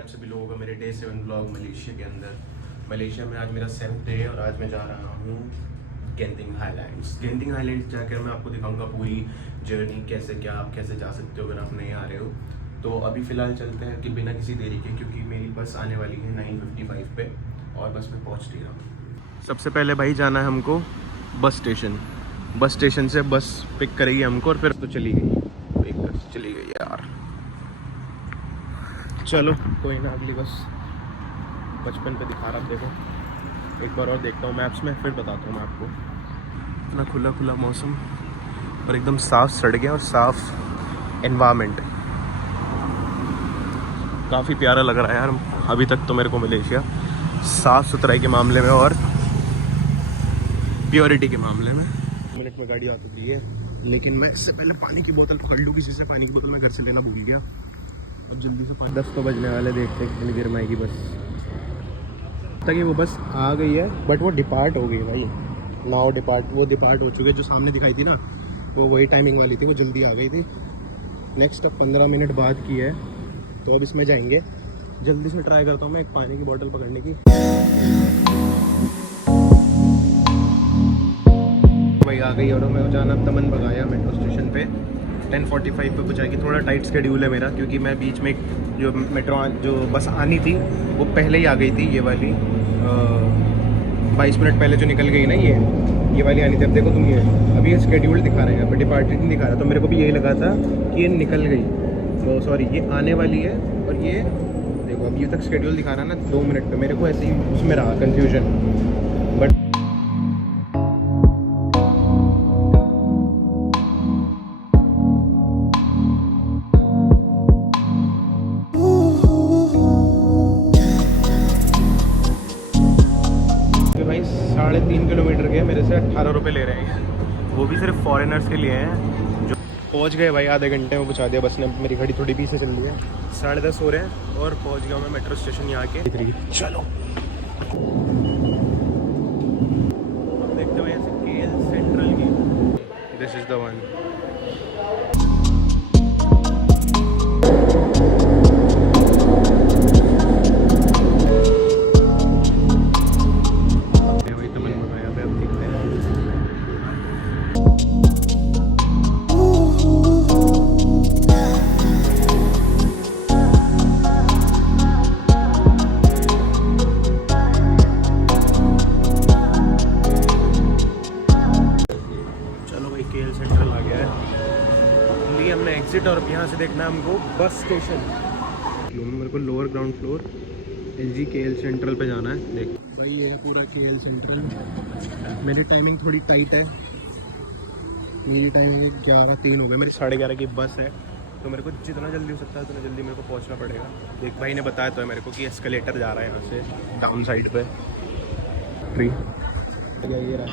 आप सभी लोगों का मेरे डे 7 व्लॉग मलेशिया के अंदर। मलेशिया में आज मेरा 7th डे है और आज मैं जा रहा हूँ गेंटिंग हाईलैंड्स। गेंटिंग हाईलैंड्स जाकर मैं आपको दिखाऊंगा पूरी जर्नी, कैसे क्या आप कैसे जा सकते हो अगर आप नहीं आ रहे हो। तो अभी फ़िलहाल चलते हैं कि बिना किसी देरी के, क्योंकि मेरी बस आने वाली है 9:55 पे और बस मैं पहुँच नहीं रहा हूँ। सबसे पहले भाई जाना है हमको बस स्टेशन। बस स्टेशन से बस पिक करेगी हमको और फिर तो चली गई, एक चली गई यार। चलो कोई ना, अगली बस 55 पे दिखा रहा, देखो एक बार और देखता हूँ मैप्स में, फिर बताता हूँ मैं आपको। इतना खुला खुला मौसम और एकदम साफ़ सड़कें और साफ़ एनवायरनमेंट, काफ़ी प्यारा लग रहा है यार अभी तक तो मेरे को मलेशिया, साफ़ सुथराई के मामले में और प्योरिटी के मामले में। मिनट में गाड़ी आ चुकी है, लेकिन मैं इससे पहले पानी की बोतल पकड़ लूँ किसी से। पानी की बोतल मैं घर से लेना भूल गया और जल्दी से 10 तो बजने वाले, देखते हैं कितनी देर में आएगी बस। तक वो बस आ गई है बट वो डिपार्ट हो गई भाई, नाउ डिपार्ट हो चुके। जो सामने दिखाई थी ना वो वही टाइमिंग वाली थी, वो जल्दी आ गई थी। नेक्स्ट अब 15 मिनट बाद की है, तो अब इसमें जाएंगे। जल्दी से ट्राई करता हूँ मैं एक पानी की बोतल पकड़ने की। भाई आ गई और मैं जाना तमन बगाया मेट्रो स्टेशन पे 10:45 पे पहुँचाएगी। थोड़ा टाइट स्केड्यूल है मेरा, क्योंकि मैं बीच में जो जो बस आनी थी वो पहले ही आ गई थी। ये वाली 22 मिनट पहले जो निकल गई ना, ये वाली आनी थी। अब देखो तुम, ये अभी ये स्केड्यूल दिखा रहे हैं, यहाँ पर डिपार्टेड नहीं दिखा रहा, तो मेरे को भी यही लगा था कि ये निकल गई। तो सॉरी, ये आने वाली है और ये देखो अभी तक स्केड्यूल दिखा रहा है ना 2 मिनट पे। मेरे को ऐसे ही उसमें रहा कन्फ्यूजन, बट भाई 3.5 किलोमीटर के मेरे से 18 रुपये ले रहे हैं, वो भी सिर्फ फॉरेनर्स के लिए हैं। जो पहुंच गए भाई, आधे घंटे में पहुंचा दिया बस ने। मेरी घड़ी थोड़ी पीछे चल रही है, 10:30 हो रहे हैं और पहुंच गया मैं मेट्रो स्टेशन यहाँ के। चलो देखते हैं ऐसे केएल सेंट्रल की, this is the one. KL Central आ गया है, लिए हमने एग्जिट और यहाँ से देखना है हमको बस स्टेशन। मेरे को lower ground floor LG KL central पे जाना है। देख भाई ये है पूरा केएल सेंट्रल। मेरी टाइमिंग थोड़ी टाइट है, मेरी टाइमिंग 11:03 हो गई, मेरी 11:30 की बस है, तो मेरे को जितना जल्दी हो सकता है उतना जल्दी मेरे को पहुँचना पड़ेगा। देख भाई ने बताया तो है मेरे को कि एस्केलेटर जा रहा है यहाँ से डाउन साइड पे। ये रहा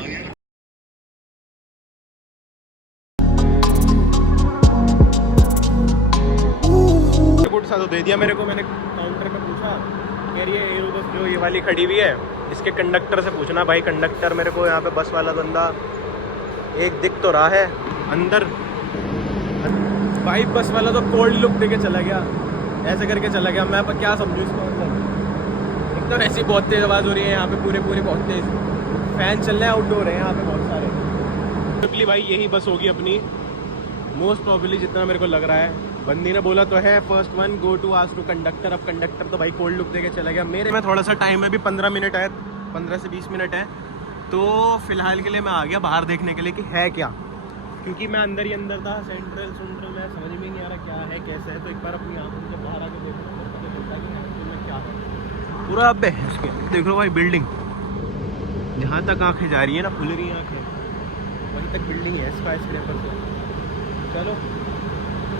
सा तो दे दिया मेरे को। मैंने काउंटर पे पूछा, कह रही है एरो बस जो ये वाली खड़ी हुई है इसके कंडक्टर से पूछना। भाई कंडक्टर मेरे को यहाँ पे बस वाला बंदा एक दिख तो रहा है अंदर। भाई बस वाला तो कोल्ड लुक देके चला गया, ऐसे करके चला गया। मैं क्या समझूँ इसको, मतलब एकदम ऐसी बहुत तेज़ आवाज़ हो रही है यहाँ पे, पूरे बहुत तेज़ फैन चल रहे हैं, आउटडोर है यहाँ पे बहुत सारे। सिंपली भाई यही बस होगी अपनी, मोस्ट प्रॉबली जितना मेरे को लग रहा है। बंदी ने बोला तो है first one go to ask to conductor. अब कंडक्टर तो भाई कोल्ड लुक देके चला गया। मेरे में थोड़ा सा टाइम है, अभी 15 मिनट है, 15 से 20 मिनट है। तो फिलहाल के लिए मैं आ गया बाहर देखने के लिए कि है क्या, क्योंकि मैं अंदर ही अंदर था। सेंट्रल में समझ में नहीं आ रहा क्या है कैसे है, तो एक बार अपनी आंखों से बाहर आके देखो तो पता चलता है कि क्या है। पूरा अब है उसके, देख लो भाई बिल्डिंग, जहाँ तक आँखें जा रही है ना खुल रही हैं आँखें, वहीं तक बिल्डिंग है स्काई स्क्रैपर से। चलो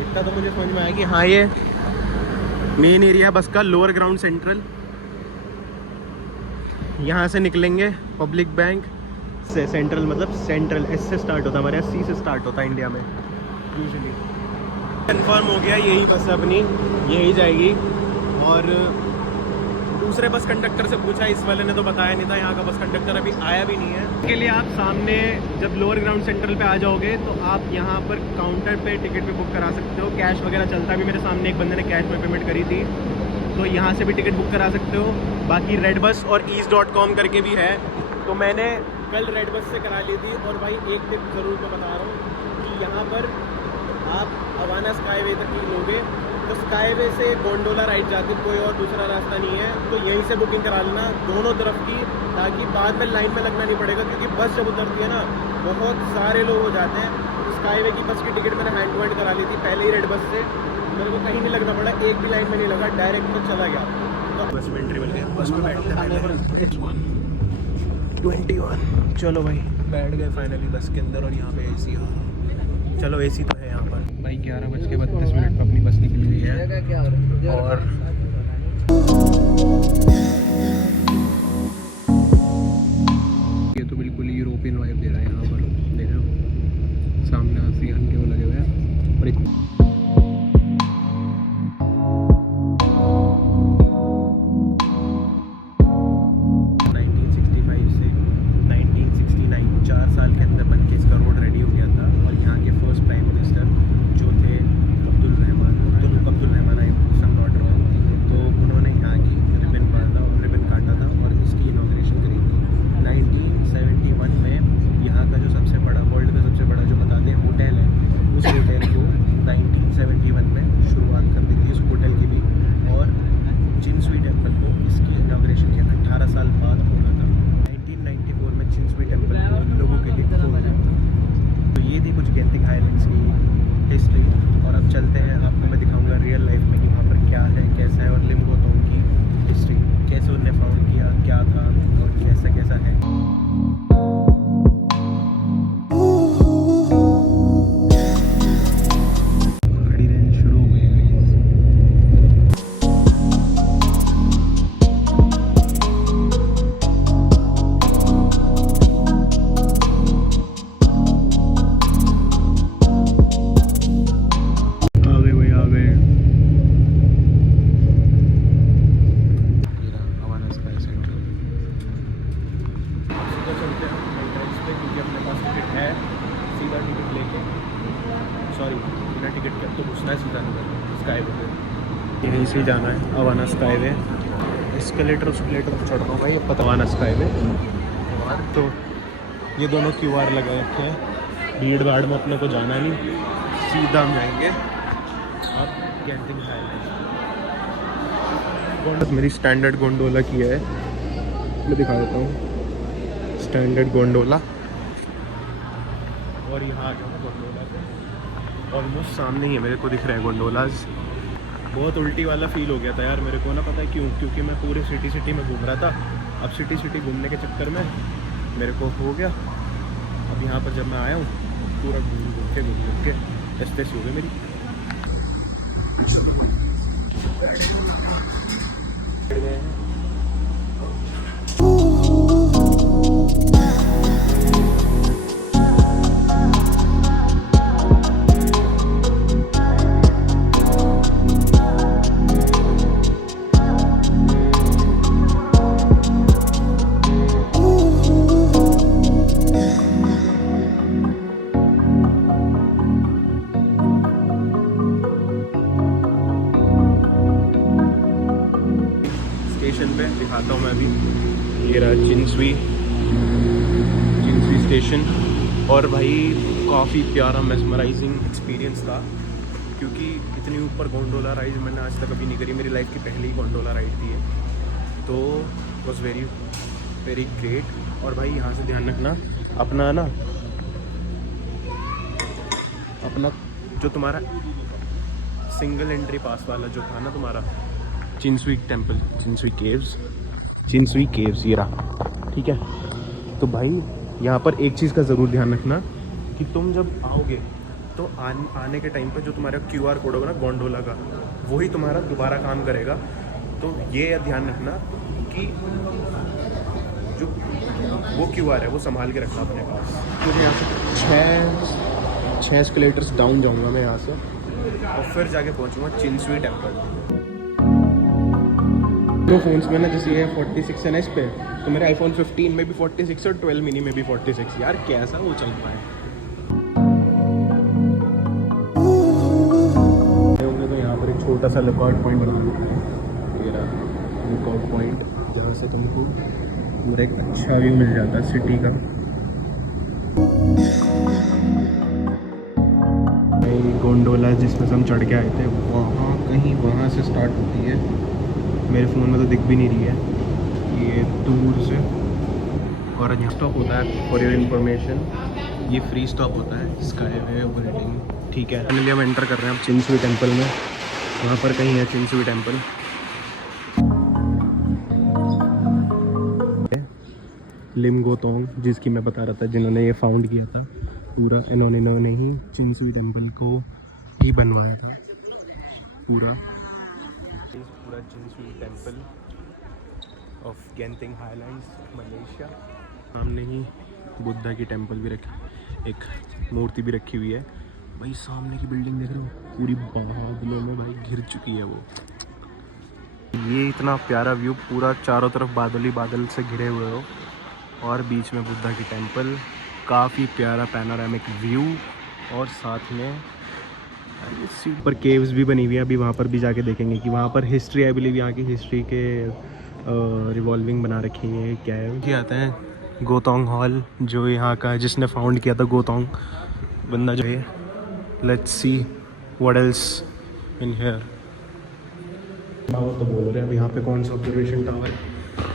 इतना तो मुझे समझ में आया कि हाँ ये मेन एरिया बस का, लोअर ग्राउंड सेंट्रल। यहाँ से निकलेंगे पब्लिक बैंक से, सेंट्रल मतलब सेंट्रल एस से स्टार्ट होता है, हमारे यहाँ सी से स्टार्ट होता है इंडिया में यूजुअली। कंफर्म हो गया, यही बस है अपनी, यही जाएगी। और दूसरे बस कंडक्टर से पूछा, इस वाले ने तो बताया नहीं था, यहाँ का बस कंडक्टर अभी आया भी नहीं है। इसके लिए आप सामने जब लोअर ग्राउंड सेंट्रल पे आ जाओगे तो आप यहाँ पर काउंटर पे टिकट भी बुक करा सकते हो। कैश वगैरह चलता भी, मेरे सामने एक बंदे ने कैश में पेमेंट करी थी, तो यहाँ से भी टिकट बुक करा सकते हो। बाकी रेड बस और ease.com करके भी है, तो मैंने कल रेड बस से करा ली थी। और भाई एक टिप ज़रूर मैं बता रहा हूँ कि यहाँ पर आप हवाना स्काईवे तक ही लोगे तो स्काईवे से गोंडोला राइड जाती है, कोई और दूसरा रास्ता नहीं है। तो यहीं से बुकिंग करा लेना दोनों तरफ की, ताकि बाद में लाइन में लगना नहीं पड़ेगा, क्योंकि बस जब उतरती है ना बहुत सारे लोग हो जाते हैं। तो स्काईवे की बस की टिकट मैंने हैंड टू हैंड करा ली थी पहले ही रेड बस से, मेरे को कहीं नहीं लगना पड़ा, एक भी लाइन में नहीं लगा, डायरेक्ट तो चला गया। तो बस में एंट्री मिल गया, बस में बैठते पहले 21 चलो भाई बैठ गए फाइनली बस के अंदर। और यहाँ पे AC आ रहा, चलो AC तो है यहाँ पर। भाई 11:32 पर अपनी बस निकली हुई है और ये तो बिल्कुल यूरोपियन वाइब दे रहा है यहाँ पर। देख रहे हो सामने आसियान के वो लगे हुए हैं। और एक 1965 से 1969 4 साल के अंदर बनके इसका रोड रेडी हो गया था। और यहाँ के फर्स्ट प्राइम मिनिस्टर जो थे अब्दुल रहमान आई नॉट रॉन्ग, तो उन्होंने यहाँ की रिबन काटा था और इसकी इनॉग्रेशन करी थी 1971 में। यहाँ का जो सबसे बड़ा वर्ल्ड का सबसे बड़ा जो बताते हैं होटल है, उस होटल को 1971 में शुरुआत कर दी थी इस होटल की भी। और चिंसवी टेम्पल को इसकी इनॉग्रेशन किया 18 साल बाद होना था। 1994 में चिंसवी टेम्पल को लोगों के लिए खोला गया था। तो ये थी कुछ गेंटिंग आइलैंड्स की हिस्ट्री। और अब चलते हैं, आपको मैं दिखाऊंगा रियल लाइफ में कि वहाँ पर क्या है कैसा है, और लिम्बोतोंग की हिस्ट्री कैसे उन्होंने फाउंड किया, क्या था और कैसा कैसा है। घड़ी रेंज शुरू हो गई है। बिना टिकट के तो घुसना है सीधा अंदर स्काईवे पे। यहीं से जाना है हवाना स्काईवे। एस्केलेटर चढ़ रहा हूँ भाई, अब पता हवाना स्काईवे। तो ये दोनों QR लगा रखे हैं, भीड़ भाड़ में अपने को जाना नहीं, सीधा हम जाएंगे अब गेंटिंग आइलैंड। मेरी स्टैंडर्ड गोंडोला की है, मैं दिखा देता हूँ स्टैंडर्ड गोंडोला। और यहाँ आ गया गोंडोला पे, ऑलमोस्ट सामने ही है, मेरे को दिख रहा है गोंडोलाज। बहुत उल्टी वाला फील हो गया था यार मेरे को ना, पता है क्यों? क्योंकि मैं पूरे सिटी में घूम रहा था। अब सिटी घूमने के चक्कर में मेरे को हो गया। अब यहाँ पर जब मैं आया हूँ पूरा घूम के टेस्ट हो गई मेरी। स्टेशन पे दिखाता हूँ मैं अभी, ये रहा चिंसवी स्टेशन। और भाई काफ़ी प्यारा मेस्मराइजिंग एक्सपीरियंस था, क्योंकि इतनी ऊपर गोंडोला राइड मैंने आज तक अभी नहीं करी, मेरी लाइफ की पहली गोंडोला राइड थी है, तो वॉज वेरी वेरी ग्रेट। और भाई यहाँ से ध्यान रखना अपना जो तुम्हारा सिंगल एंट्री पास वाला जो था ना तुम्हारा चिंसवी टेम्पल, चिंसवी केव्स ये रहा, ठीक है। तो भाई यहाँ पर एक चीज़ का ज़रूर ध्यान रखना कि तुम जब आओगे तो आने के टाइम पे जो तुम्हारा QR कोड होगा ना गोंडोला का, वही तुम्हारा दोबारा काम करेगा। तो ये ध्यान रखना कि जो वो QR है वो संभाल के रखना अपने पास। मुझे यहाँ से छः एस्केलेटर्स डाउन जाऊँगा मैं यहाँ से, और फिर जाके पहुँचूँगा चिंसवी टेम्पल। दो फ़ोन्स में ना, जैसे ये 46 है ना इस पे, तो मेरे iPhone 15 में भी 46 और 12 मिनी में भी 46। यार कैसा वो चल पाए होंगे। तो यहाँ पर एक छोटा सा लुकआउट पॉइंट बना है, लुकआउट पॉइंट जहाँ से तुमको पूरा एक अच्छा व्यू मिल जाता है सिटी का। गोंडोला जिसमें से हम चढ़ के आए थे वहाँ कहीं वहाँ से स्टार्ट होती है, मेरे फ़ोन में तो दिख भी नहीं रही है ये दूर से। और यहाँ स्टॉप होता है फॉर योर इन्फॉर्मेशन, ये फ्री स्टॉप होता है स्काई वे वेटिंग। ठीक है, फाइनली हम एंटर कर रहे हैं अब चिंसुई टेम्पल में। वहाँ पर कहीं है चिंसुई टेम्पल। लिमगोतोंग जिसकी मैं बता रहा था, जिन्होंने ये फाउंड किया था पूरा, इन्होंने ही चिंसुई टेम्पल को ही बनवाया था पूरा Chin Swee temple of Genting Highlands Malaysia. सामने ही बुद्धा की टेम्पल भी रखी, एक मूर्ति भी रखी हुई है भाई। सामने की बिल्डिंग देख रहे हो, पूरी बादलों में भाई घिर चुकी है वो। ये इतना प्यारा व्यू, पूरा चारों तरफ बादल ही बादल से घिरे हुए हो और बीच में बुद्धा की टेम्पल, काफ़ी प्यारा पैनोरामिक व्यू। और साथ में ऊपर केव्स भी बनी हुई है, अभी वहाँ पर भी जाके देखेंगे कि वहाँ पर हिस्ट्री, आई बिलीव यहाँ की हिस्ट्री के रिवॉल्विंग बना रखी है क्या है। ये आते हैं गोतोंग हॉल, जो यहाँ का है, जिसने फाउंड किया था गोतोंग बंदा जो है। Let's see what else in here. Tower तो बोल रहे हैं, अब यहाँ पे कौन सा ऑब्जर्वेशन टावर,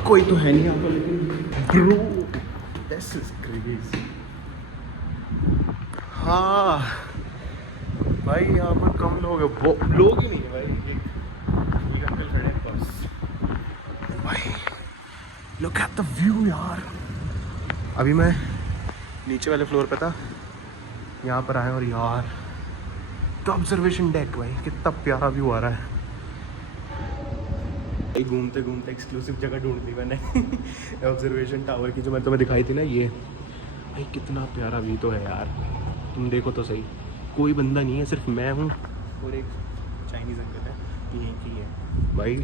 कोई तो है नहीं यहाँ पर, लेकिन ब्रो दिस इज क्रेजी। हाँ भाई यहाँ पर कम लोग है, वो लोग ही नहीं है भाई। ये अंकल खड़े हैं बस भाई, लुक एट द व्यू यार। अभी मैं नीचे वाले फ्लोर पे था, यहाँ पर आए और यार तो ऑब्जर्वेशन डेक भाई, कितना प्यारा व्यू आ रहा है भाई। घूमते घूमते एक्सक्लूसिव जगह ढूंढ ली मैंने ऑब्जर्वेशन टावर की, जो मैं तुम्हें दिखाई थी ना। ये भाई कितना प्यारा व्यू तो है यार, तुम देखो तो सही। कोई बंदा नहीं है, सिर्फ मैं हूँ और एक चाइनीज़ अंकल है, यहीं की है भाई।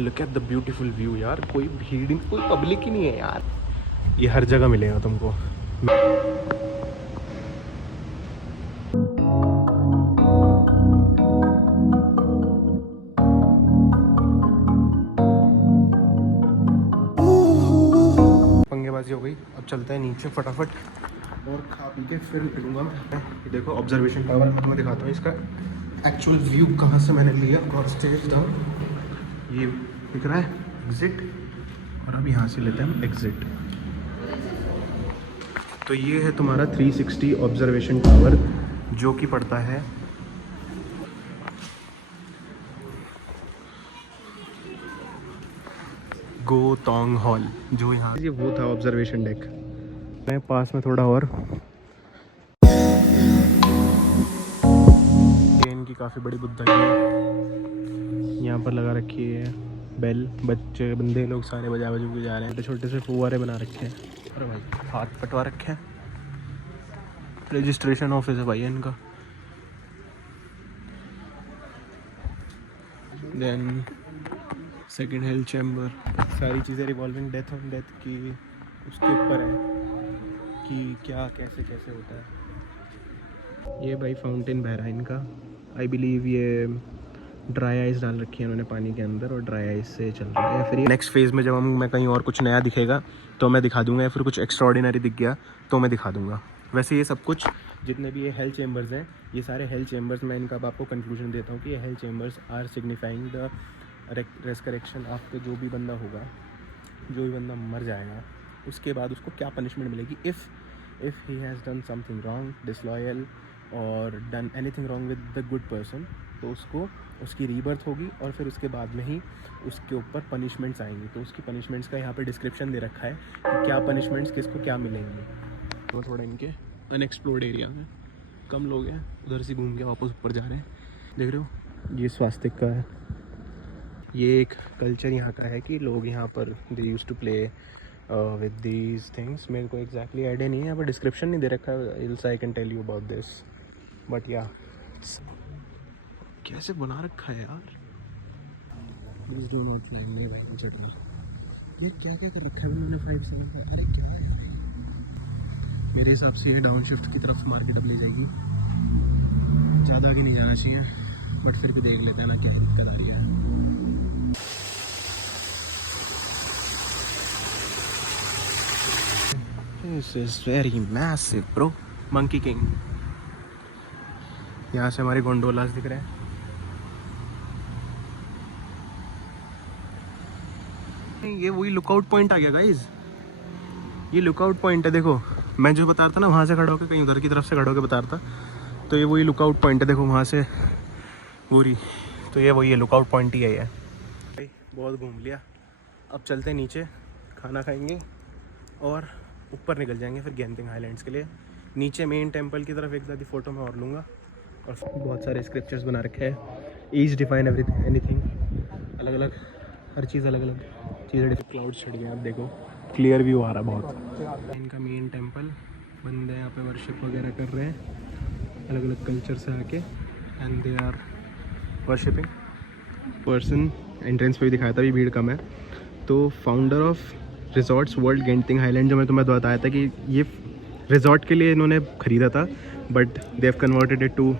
Look at the beautiful view यार, कोई भीड़ नहीं, कोई पब्लिक ही नहीं है यार। ये हर जगह मिलेगा तुमको। पंगेबाजी हो गई, अब चलते हैं नीचे फटाफट और खा पी के फिर निकलूँगा मैं। ये देखो ऑब्जर्वेशन टावर, मैं तुम्हें दिखाता हूँ इसका एक्चुअल व्यू कहाँ से मैंने लिया। क्रॉस स्टेज डाउन, ये दिख रहा है एग्जिट, और अब यहाँ से लेते हैं हम एग्जिट। तो ये है तुम्हारा 360 ऑब्जर्वेशन टावर, जो कि पड़ता है गोतोंग हॉल, जो यहाँ ये वो था ऑब्जर्वेशन डेक। मैं पास में थोड़ा और, इनकी काफ़ी बड़ी बुद्धा की यहाँ पर लगा रखी है बेल। बच्चे बंदे लोग सारे बजा के जा रहे हैं, छोटे से फुव्वारे बना रखे हैं। अरे भाई हाथ पटवा रखे हैं। रजिस्ट्रेशन ऑफिस है भाई इनका। देन सेकंड हेल्थ चैम्बर, सारी चीज़ें रिवॉल्विंग डेथ ऑन डेथ की उसके ऊपर है कि क्या कैसे कैसे होता है। ये भाई फाउंटेन बह रहा है इनका, आई बिलीव ये ड्राई आइस डाल रखी है उन्होंने पानी के अंदर, और ड्राई आइस से चल रहा है। या फिर नेक्स्ट फेज़ में जब मैं कहीं और कुछ नया दिखेगा तो मैं दिखा दूंगा, या फिर कुछ एक्स्ट्राऑर्डिनरी दिख गया तो मैं दिखा दूंगा। वैसे ये सब कुछ जितने भी ये हेल्थ चेम्बर्स हैं, ये सारे हेल्थ चेम्बर्स, मैं इनका आपको कंक्लूजन देता हूँ कि ये health chambers are signifying the resurrection. आपको जो भी बंदा होगा, जो भी बंदा मर जाएगा, उसके बाद उसको क्या पनिशमेंट मिलेगी। If he has done something wrong, disloyal और done anything wrong with the good person, तो उसको उसकी रीबर्थ होगी और फिर उसके बाद में ही उसके ऊपर पनिशमेंट्स आएंगी। तो उसकी पनिशमेंट्स का यहाँ पे डिस्क्रिप्शन दे रखा है कि क्या पनिशमेंट्स किसको क्या मिलेंगी। तो थोड़ा इनके अनएक्सप्लोर्ड एरिया में कम लोग हैं, उधर से घूम के वापस ऊपर जा रहे हैं। देख रहे हो ये स्वास्तिक का है। ये एक कल्चर यहाँ का है कि लोग यहाँ पर they used to play with these things. मेरे को एग्जैक्टली आइडिया नहीं है, यहाँ पर डिस्क्रिप्शन नहीं दे रखा है, else I can tell you about this, but या कैसे बना रखा है यार। प्लीज डू नॉट फ्लाई नहीं भाई, मुझे डर। ये क्या क्या कर रखा है उन्होंने 5 सेकंड में। अरे क्या है यार, मेरे हिसाब से ये डाउन शिफ्ट की तरफ मार्केट अब ले जाएगी। ज़्यादा आगे नहीं जाना चाहिए, बट फिर भी देख लेते हैं ना क्या दिक्कत आ रही है। This is very massive bro. Monkey king. यहाँ से हमारे गोंडोलास दिख रहे हैं। ये वही लुकआउट पॉइंट आ गया गाइज। ये लुकआउट पॉइंट है, देखो मैं जो बता रहा था ना वहाँ से खड़ा होकर कहीं उधर की तरफ से खड़ा होकर बता रहा था, तो ये वही लुकआउट पॉइंट है। देखो वहाँ से पूरी, तो ये वही है लुकआउट पॉइंट ही है। भाई बहुत घूम लिया, अब चलते हैं नीचे, खाना खाएंगे और ऊपर निकल जाएंगे फिर गेंटिंग हाईलैंड्स के लिए। नीचे मेन टेंपल की तरफ एक दादी फ़ोटो मैं और लूँगा, और बहुत सारे स्क्रिप्चर्स बना रखे हैं, ईच डिफाइन एवरीथिंग एनीथिंग, अलग अलग हर चीज़ अलग अलग चीज़ें। क्लाउड छट गए, आप देखो क्लियर व्यू आ रहा बहुत। इनका मेन टेंपल, बंदे यहाँ पे वर्शिप वगैरह कर रहे हैं अलग अलग कल्चर से आके, and they are worshipping person. Entrance पे भी दिखाया था, भी भीड़ कम है। तो founder of resorts world Genting highland, जो मैं तुम्हें बताया था कि ये रिजॉर्ट के लिए इन्होंने ख़रीदा था, but they have converted it to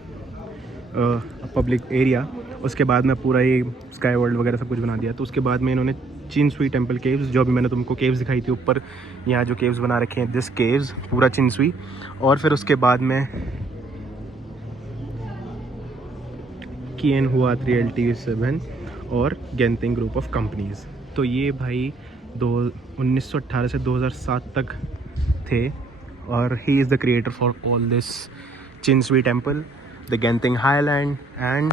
public area. उसके बाद में पूरा ये स्काई वर्ल्ड वगैरह सब कुछ बना दिया। तो उसके बाद में इन्होंने चिनसुई टेंपल केव्स, जो अभी मैंने तुमको केव्स दिखाई थी ऊपर, यहाँ जो केव्स बना रखे हैं, दिस केव्स पूरा चिनसुई, और फिर उसके बाद में किएन हुआ रियल्टी 7 और गेंटिंग ग्रुप ऑफ कंपनीज़। तो ये भाई 1918 से 2007 तक थे, और he is the creator for all this Chin Swee temple, the Genting Highland and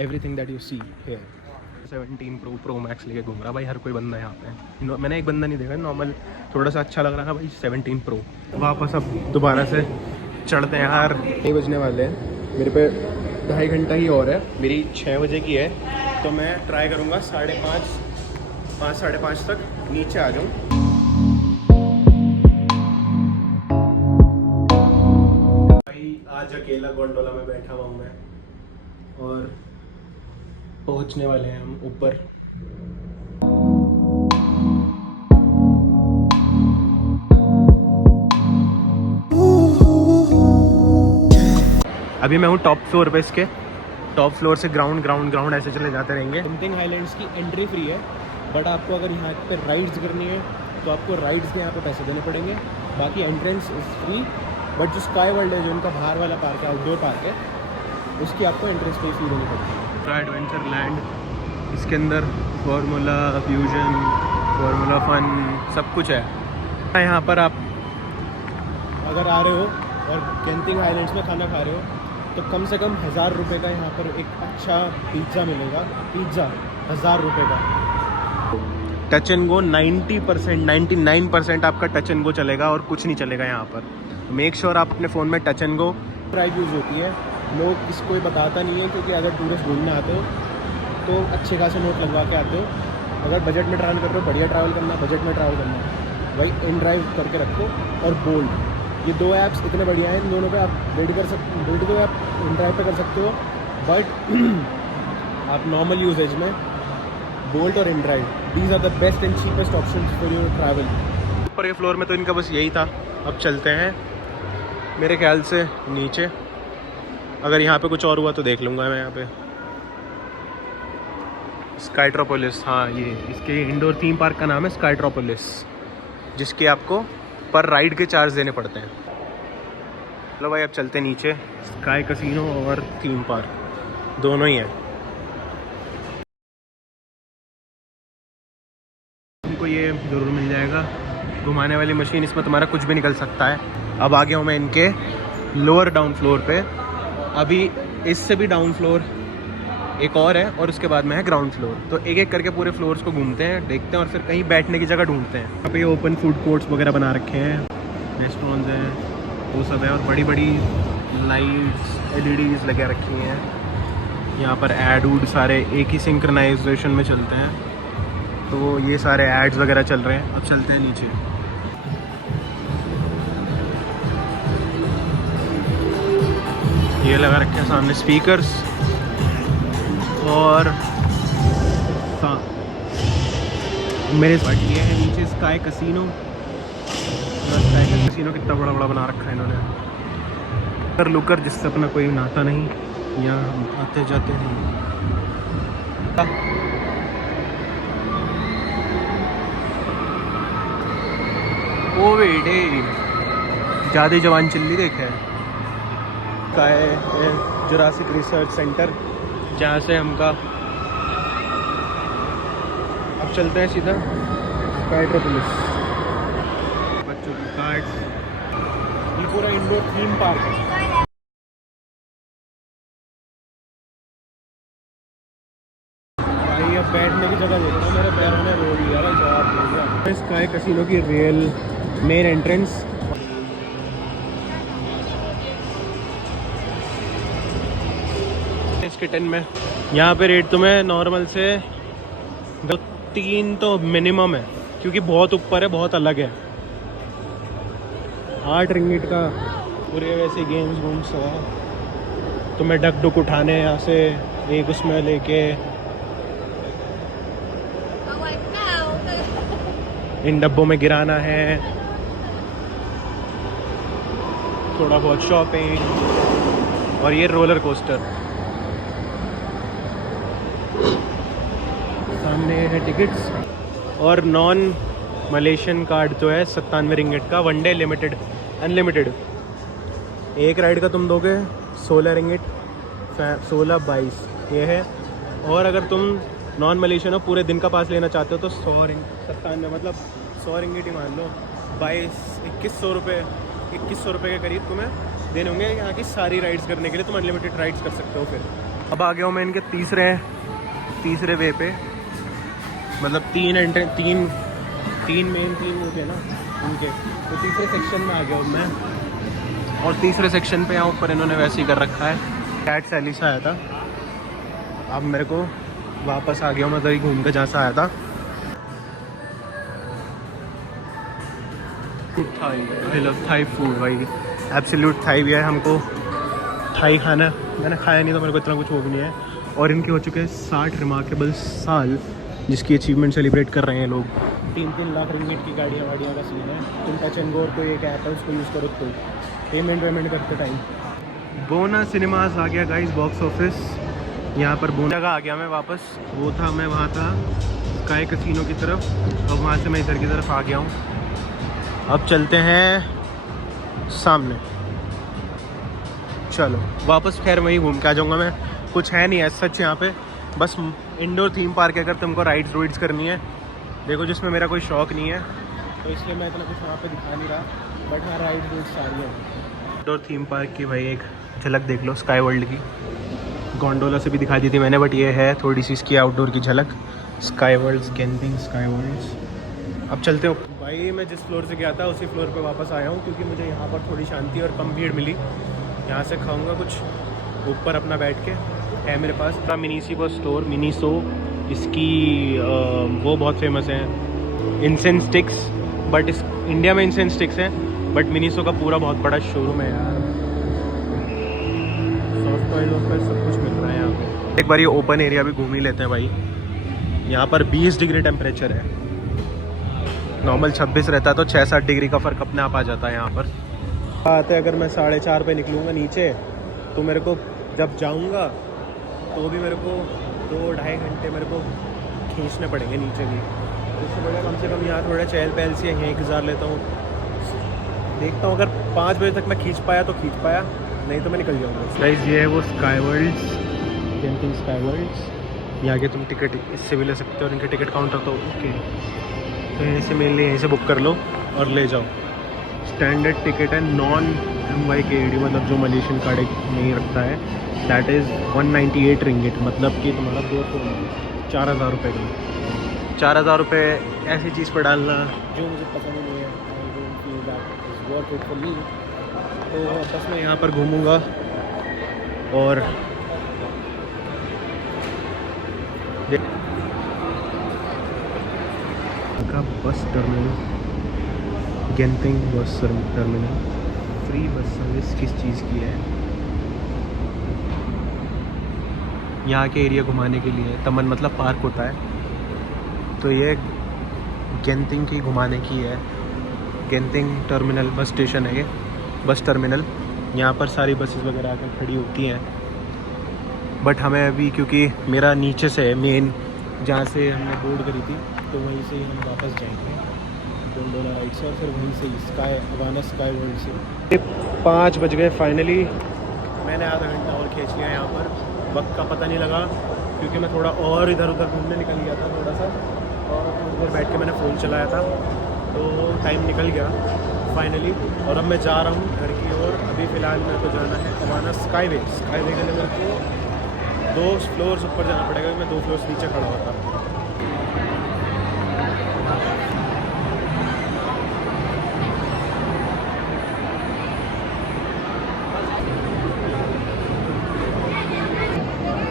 everything that you see here. 17 pro max लेके घूम रहा भाई हर कोई बंदा यहाँ पे। मैंने एक बंदा नहीं देखा नॉर्मल, थोड़ा सा अच्छा लग रहा था भाई 17 प्रो। वापस अब दोबारा से चढ़ते हैं यार। 6 बजने वाले हैं, मेरे पे 2.5 घंटा ही और है, मेरी 6 बजे की है, तो मैं ट्राई करूँगा 5:30 साढ़े 5 तक नीचे आ जाऊँ। भाई आज अकेला गोंडोला में बैठा हुआ हूँ मैं, और पहुंचने वाले हैं हम ऊपर। अभी मैं हूँ टॉप फ्लोर पे, इसके टॉप फ्लोर से ग्राउंड ऐसे चले जाते रहेंगे। गेंटिंग हाईलैंड्स की एंट्री फ्री है, बट आपको अगर यहाँ पे राइड्स करनी है तो आपको राइड्स के यहाँ पे पैसे देने पड़ेंगे। बाकी एंट्रेंस इज़ फ्री, बट जो स्काई वर्ल्ड है, जो उनका बाहर वाला पार्क है, आउटडोर पार्क है, उसकी आपको एंट्रेंस फी देनी पड़ेगी। पूरा एडवेंचर लैंड, इसके अंदर फार्मूला फ्यूजन, फार्मूला फन सब कुछ है। यहाँ पर आप अगर आ रहे हो और गेंटिंग हाईलैंड्स में खाना खा रहे हो तो कम से कम 1000 रुपये का यहाँ पर एक अच्छा पिज़्ज़ा मिलेगा। पिज़्ज़ा 1000 रुपये का। टच एंड गो 90%, 99% आपका टच एंड गो चलेगा और कुछ नहीं चलेगा यहाँ पर। मेक श्योर आप अपने फ़ोन में touch and go. Drive use होती है, लोग इसको कोई बताता नहीं है, क्योंकि अगर टूरिस्ट घूमने आते हो तो अच्छे खासे नोट लगवा के आते हो। अगर बजट में ट्रैवल कर रहे हो, बढ़िया ट्रैवल करना, बजट में ट्रैवल करना, भाई इन ड्राइव करके रखो और बोल्ड, ये 2 ऐप्स इतने बढ़िया हैं, इन दोनों पे आप बिल्ड तो आप इन ड्राइव पे कर सकते हो, बट आप नॉर्मल यूजेज में बोल्ट और inDrive, these are the best and cheapest option for your travel. ऊपर के फ्लोर में तो इनका बस यही था। अब चलते हैं मेरे ख्याल से नीचे, अगर यहाँ पे कुछ और हुआ तो देख लूँगा मैं। यहाँ पे स्काईट्रोपोलिस, हाँ ये इसके इंडोर थीम पार्क का नाम है स्काईट्रोपोलिस, जिसके आपको पर राइड के चार्ज देने पड़ते हैं। चलो भाई अब चलते हैं नीचे। स्काई कसिनो और थीम पार्क दोनों ही हैं। तुमको ये ज़रूर मिल जाएगा घुमाने वाली मशीन, इसमें तुम्हारा कुछ भी निकल सकता है। अब आ गया हूँ मैं इनके लोअर डाउन फ्लोर पे। अभी इससे भी डाउन फ्लोर एक और है, और उसके बाद में है ग्राउंड फ्लोर। तो एक एक करके पूरे फ्लोर्स को घूमते हैं, देखते हैं, और फिर कहीं बैठने की जगह ढूंढते हैं। यहाँ पे ओपन फूड कोर्ट्स वगैरह बना रखे हैं, रेस्टोरेंट्स हैं, वो सब है, और बड़ी बड़ी लाइट्स LEDs लगा रखी हैं। यहाँ पर एड वूड सारे एक ही सिंक्रोनाइजेशन में चलते हैं, तो ये सारे एड्स वगैरह चल रहे हैं। अब चलते हैं नीचे। ये लगा रखे हैं सामने स्पीकर्स, और मेरे पास ये है नीचे स्काई कसिनो। स्काई कसिनो कितना बड़ा बड़ा बना रखा है इन्होंने। पर लुकर जिससे अपना कोई नाता नहीं, यहाँ आते जाते नहीं। ओ बेटे ज़्यादा जवान चिल्ली देखे का है जुरासिक रिसर्च सेंटर, जहाँ से हमका अब चलते हैं सीधा स्काईट्रोपोलिस। बच्चों की कार्ड्स, ये पूरा इंडोर थीम पार्क है। भाई अब बैठने की जगह देखो, मेरे पैरों ने रो लिया भाई, जवाब दे दिया। स्काई कैसीनो की रियल मेन एंट्रेंस। इसके 10 में यहाँ पे रेट तुम्हें नॉर्मल से 2-3 तो मिनिमम है, क्योंकि बहुत ऊपर है, बहुत अलग है। 8 रिंगिट का पूरे वैसे गेम्स वूम्स है। तुम्हें डक डुक उठाने यहाँ से एक उसमें लेके इन डब्बों में गिराना है, थोड़ा बहुत शॉपिंग, और ये रोलर कोस्टर। सामने है टिकट्स, और नॉन मलेशियन कार्ड जो है 97 रिंगिट का, 1 डे लिमिटेड अनलिमिटेड। एक राइड का तुम दोगे 16 रिंगिट, 16-22 ये है। और अगर तुम नॉन मलेशियन हो, पूरे दिन का पास लेना चाहते हो तो 97 मतलब 100 रिंगिट ही मान लो, 2100 रुपये के करीब तुम्हें देने होंगे यहाँ की सारी राइड्स करने के लिए। तुम अनलिमिटेड राइड्स कर सकते हो। फिर अब आ गया हूँ मैं इनके तीसरे वे पे, मतलब तीन मेन होते हैं ना उनके, तो तीसरे सेक्शन में आ गया हूँ मैं। और तीसरे सेक्शन पे यहाँ ऊपर इन्होंने वैसे ही कर रखा है, कैट सैली से आया था। अब मेरे को वापस आ गया हूँ मैं उधर ही घूम के जहाँ से आया था। थाई फूड भाई, एब्सोल्यूट थाई भी है। हमको थाई खाना, मैंने खाया नहीं तो मेरे को इतना कुछ वो भी नहीं है। और इनके हो चुके हैं 60 रिमार्केबल साल, जिसकी अचीवमेंट सेलिब्रेट कर रहे हैं लोग। 3-3 लाख रिंगिट की गाड़ियाँ का सीन है। तुम टच एंड गो और कोई एक ऐप है उसको यूज़ करो, तो पेमेंट करते टाइम। बोना सिनेमास आ गया गाइस, बॉक्स ऑफिस। यहाँ पर बोना जगह आ गया मैं वापस। वो था, मैं वहाँ था स्काई कैसीनो की तरफ, और वहाँ से मैं इधर की तरफ आ गया हूँ। अब चलते हैं सामने, चलो वापस। खैर वहीं घूम के आ जाऊँगा मैं, कुछ है नहीं ऐसा सच यहाँ पे, बस इंडोर थीम पार्क है। अगर तुमको राइड्स करनी है, देखो जिसमें मेरा कोई शौक़ नहीं है तो इसलिए मैं इतना कुछ वहाँ पे दिखा नहीं रहा, बट हाँ राइड्स सारी है। इंडोर थीम पार्क की भाई एक झलक देख लो, स्काई वर्ल्ड की। गोंडोला से भी दिखा दी थी मैंने, बट ये है थोड़ी सी इसकी आउटडोर की झलक। Sky Worlds, Genting Sky Worlds. अब चलते हो भाई, मैं जिस फ्लोर से गया था उसी फ्लोर पे वापस आया हूँ, क्योंकि मुझे यहाँ पर थोड़ी शांति और कम भीड़ मिली। यहाँ से खाऊँगा कुछ ऊपर अपना बैठ के, है मेरे पास मिनीसो स्टोर, मिनीसो। इसकी वो बहुत फेमस है, इंसेंस स्टिक्स, बट इस इंडिया में इंसेंस स्टिक्स हैं, बट मिनीसो का पूरा बहुत बड़ा शोरूम है यार। सॉफ्ट टॉयज पर सब कुछ मिल रहा है यहाँ पे। एक बार ये ओपन एरिया भी घूम ही लेते हैं भाई। यहाँ पर 20 डिग्री टेम्परेचर है, नॉर्मल 26 रहता है, तो 6-7 डिग्री का फ़र्क अपने आप आ जाता है यहाँ पर। आते अगर मैं 4:30 पे निकलूँगा नीचे, तो मेरे को जब जाऊँगा तो भी मेरे को 2-2.5 घंटे मेरे को खींचने पड़ेंगे नीचे भी। उससे बड़ा कम से कम यहाँ थोड़ा चहल पहल से यहीं गुजार लेता हूँ। देखता हूँ अगर 5 बजे तक मैं खींच पाया तो खींच पाया, नहीं तो मैं निकल जाऊँगा। गाइस ये है वो Sky Worlds, Genting Sky Worlds. यहाँ के तुम टिकट इससे भी ले सकते हो, और इनके टिकट काउंटर तो ओके, तो यहीं से मेनली यहीं से बुक कर लो और ले जाओ। स्टैंडर्ड टिकट है नॉन MYKD, मतलब जो मलेशियन कार्ड नहीं रखता है, दैट इज़ 198 रिंगिट, मतलब कि तुम्हारा 4,000 रुपये का। 4,000 रुपये ऐसी चीज़ पर डालना जो मुझे पसंद नहीं है, वर्थ इट फॉर मी। तो बस मैं यहाँ पर घूमूँगा और का bus terminal, Genting bus terminal, free bus service किस चीज़ की है? यहाँ के एरिया घुमाने के लिए। तमन मतलब पार्क होता है, तो ये गेंटिंग की घुमाने की है। गेंटिंग टर्मिनल बस स्टेशन है ये, बस टर्मिनल। यहाँ पर सारी बसेस वगैरह आकर खड़ी होती हैं, बट हमें अभी, क्योंकि मेरा नीचे से है मेन, जहाँ से हमने बोर्ड करी थी, तो वहीं से ही हम वापस जाएंगे। गोंडोला राइड से और फिर वहीं से स्काई हवाना स्काई वर्ल्ड से 5 बज गए फाइनली। मैंने आधा घंटा और खींच लिया यहाँ पर, वक्त का पता नहीं लगा क्योंकि मैं थोड़ा और इधर उधर घूमने निकल गया था थोड़ा सा, और उधर बैठ के मैंने फ़ोन चलाया था तो टाइम निकल गया फाइनली। और अब मैं जा रहा हूँ घर की ओर। अभी फ़िलहाल मेरे को जाना है हवाना स्काईवे के लिए मेरे को 2 फ्लोर्स ऊपर जाना पड़ेगा। मैं 2 फ्लोर्स नीचे खड़ा हुआ था।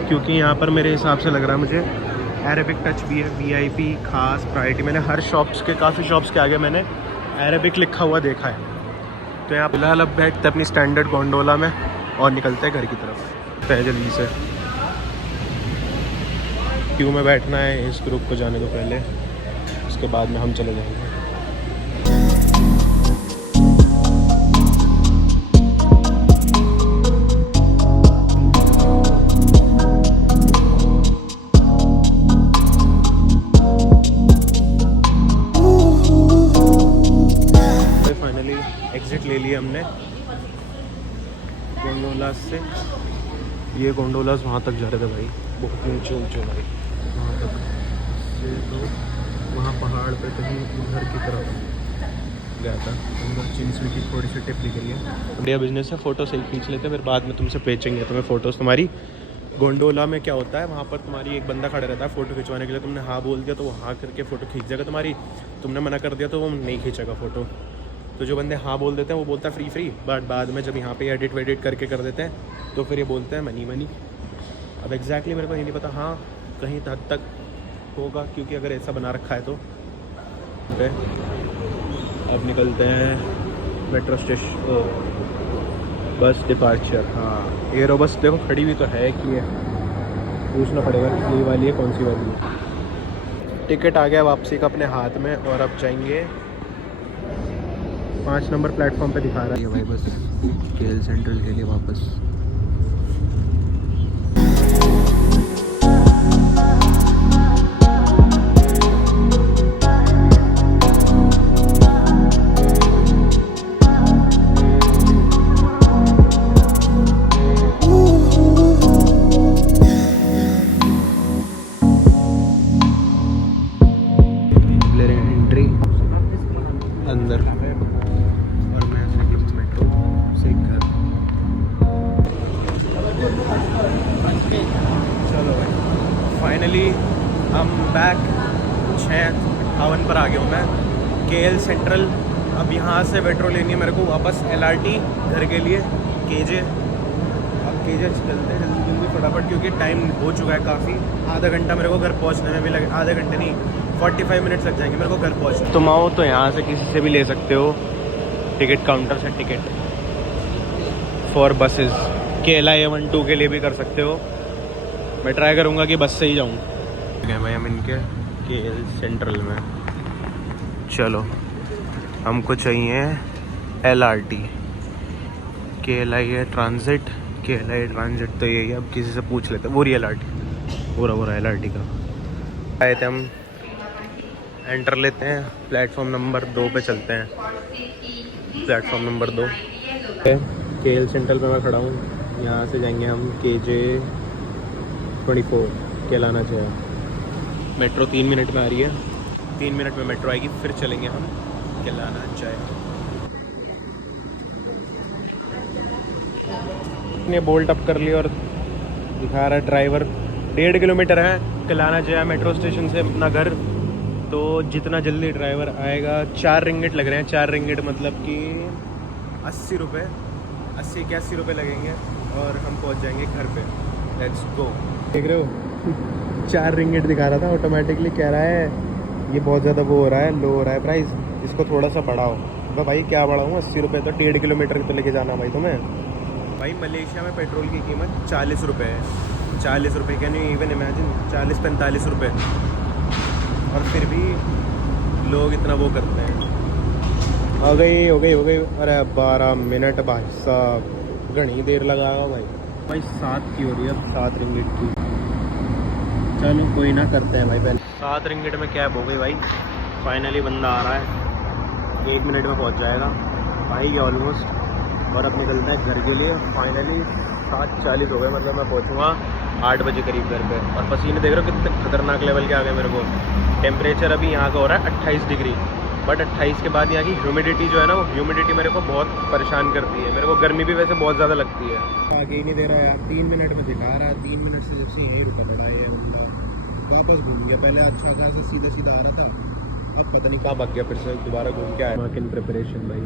क्योंकि यहाँ पर मेरे हिसाब से लग रहा है मुझे अरेबिक टच भी है, VIP खास प्रायोरिटी। मैंने हर शॉप्स के काफ़ी शॉप्स के आगे मैंने अरेबिक लिखा हुआ देखा है। तो यहाँ फिलहाल अब बैठते अपनी स्टैंडर्ड गोंडोला में और निकलते हैं घर की तरफ। है जल्दी से क्यों में बैठना है इस ग्रुप को जाने को पहले, उसके बाद में हम चले जाएंगे। एग्जिट ले लिया हमने गोंडोलास से। ये गोंडोलास वहाँ तक जा रहे थे भाई, बहुत ऊंचे भाई वहाँ तक से। तो वहाँ पहाड़ पे कहीं उधर की तरफ गया था। चिंसली की थोड़ी सी टिप निकली है। बढ़िया बिजनेस है, फ़ोटो सही खींच लेते फिर बाद में तुमसे बेचेंगे तुम्हें फ़ोटोज़ तुम्हारी। गोंडोला में क्या होता है, वहाँ पर तुम्हारी एक बंदा खड़ा रहता है फ़ोटो खिंचवाने के लिए। तुमने हाँ बोल दिया तो वो हाँ करके फ़ोटो खींच जाएगा तुम्हारी, तुमने मना कर दिया तो वो नहीं खींचेगा फ़ोटो। तो जो बंदे हाँ बोल देते हैं वो बोलता है फ्री, बट बाद में जब यहाँ पे एडिट वेडिट करके कर देते हैं तो फिर ये बोलते हैं मनी। अब एग्जैक्टली मेरे को ये नहीं पता, हाँ कहीं हद तक होगा क्योंकि अगर ऐसा बना रखा है तो। अब निकलते हैं मेट्रो स्टेशन, बस डिपार्चर। हाँ एरो बस देखो खड़ी हुई तो है कि पूछना पड़ेगा ये वाली है कौन सी वाली है। टिकट आ गया वापसी का अपने हाथ में और अब जाएंगे 5 नंबर प्लेटफॉर्म पे दिखा रहा है भाई बस KL सेंट्रल के लिए वापस। एंट्री अंदर और मैं मेट्रो से घर। चलो भाई फाइनली हम बैक 6:58 पर आ गया हूँ मैं KL सेंट्रल। अब यहाँ से मेट्रो लेनी है मेरे को वापस LRT घर के लिए KJ। अब KJ चलते हैं जल्दी फटाफट क्योंकि टाइम हो चुका है काफ़ी। आधा घंटा मेरे को घर पहुँचने में भी लगे, आधे घंटे नहीं 45 मिनट्स लग जाएंगे मेरे को घर पहुँचने। तुम आओ तो यहाँ से किसी से भी ले सकते हो, टिकट काउंटर से ticket for buses. KL A12 के लिए भी कर सकते हो। मैं ट्राई करूँगा कि बस से ही जाऊँ। ठीक है भाई हम इनके KL सेंट्रल में। चलो हमको चाहिए LRT KLIA transit. KLIA transit तो यही है, अब किसी से पूछ लेते हैं। वो रही LRT, वो रहा LRT का। आए थे हम, एंटर लेते हैं, प्लेटफॉर्म नंबर 2 पे चलते हैं। प्लेटफॉर्म नंबर 2 KL सेंट्रल पे मैं खड़ा हूँ। यहाँ से जाएंगे हम KJ 24 कहलाना चाहिए। मेट्रो 3 मिनट में आ रही है, 3 मिनट में मेट्रो आएगी फिर चलेंगे हम कहलाना चाहिए। ने बोल्ट अप कर लिया और दिखा रहा है ड्राइवर 1.5 किलोमीटर है कहलाना चाहिए मेट्रो स्टेशन से अपना घर। तो जितना जल्दी ड्राइवर आएगा, 4 रिंगिट लग रहे हैं। 4 रिंगिट मतलब कि 80 रुपये, 80-81 रुपये लगेंगे और हम पहुंच जाएंगे घर पे। Let's go. देख रहे हो 4 रिंगिट दिखा रहा था, ऑटोमेटिकली कह रहा है ये बहुत ज़्यादा वो हो रहा है, लो हो रहा है प्राइस, इसको थोड़ा सा बढ़ाओ। तो भाई क्या बढ़ाऊँ, 80 रुपये तो 1.5 किलोमीटर तो लेके जाना भाई तुम्हें। भाई मलेशिया में पेट्रोल की कीमत 40 रुपये है। 40 रुपये कैन यू इवन इमेजिन, 40-45 रुपये। और फिर भी लोग इतना वो करते हैं। हो गई। अरे 12 मिनट भाई साहब, घनी देर लगाएगा भाई 7 की हो रही है अब, 7 रिंगिट की। चलो कोई ना, करते हैं भाई पहले। 7 रिंगिट में कैब हो गई भाई। फाइनली बंदा आ रहा है, 1 मिनट में पहुंच जाएगा भाई ऑलमोस्ट। और अब निकलता है घर के लिए फाइनली। 7:40 हो गए, मतलब मैं पहुंचूंगा 8 बजे करीब घर पे। और पसीने देख रहे हो कितने खतरनाक लेवल के आ गए मेरे को। टेम्परेचर अभी यहाँ का हो रहा है 28 डिग्री, बट 28 के बाद यहाँ की ह्यूमिडिटी जो है ना, वो ह्यूमिडिटी मेरे को बहुत परेशान करती है। मेरे को गर्मी भी वैसे बहुत ज़्यादा लगती है। आगे ही नहीं दे रहा यार, 3 मिनट में दिखा रहा है। 3 मिनट से जब से यहीं रुका पड़ा है बंदा, वापस घूम गया। पहले अच्छा खासा सीधा सीधा आ रहा था, अब पता नहीं कहाँ भाग गया, फिर से दोबारा घूम के आया। मार्क इन प्रिपरेशन भाई।